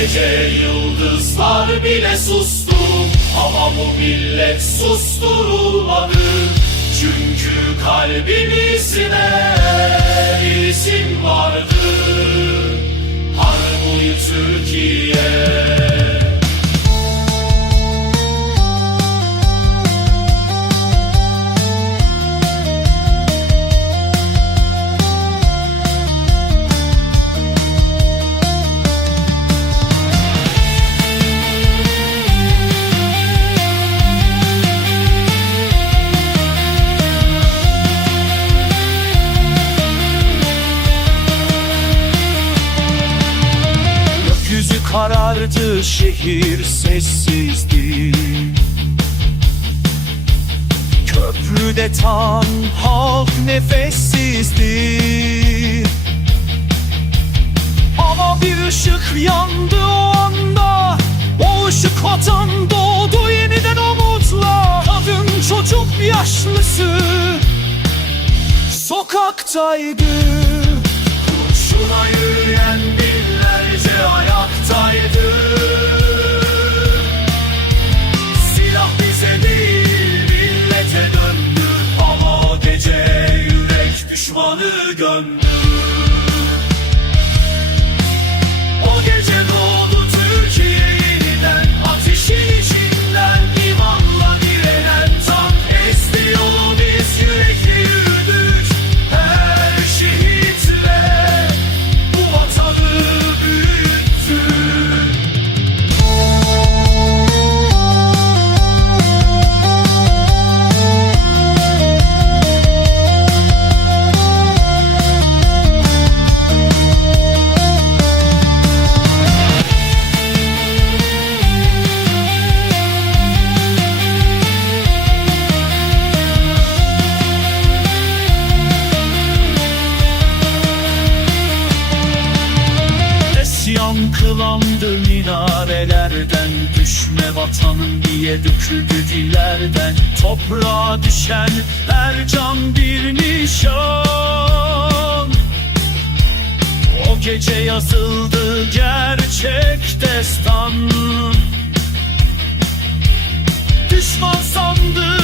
gece yıldızlar bile sustu. Ama bu millet susturulmadı. Çünkü kalbimizde isim vardı. Harbi Türkiye karardı şehir sessizdi Köprüde tam halk nefessizdi Ama bir ışık yandı o anda. O ışık vatan doğdu yeniden umutla. Kadın çocuk yaşlısı Sokaktaydı Şuna yürüyen binlerce ayaktaydı. Silah bize değil millete döndü. Ama gece yürek düşmanı gömdü yankılandı minarelerden Düşme vatanın diye döküldü dillerden. Toprağa düşen her can bir nişan. O gece yazıldı gerçek destan. Düşman sandı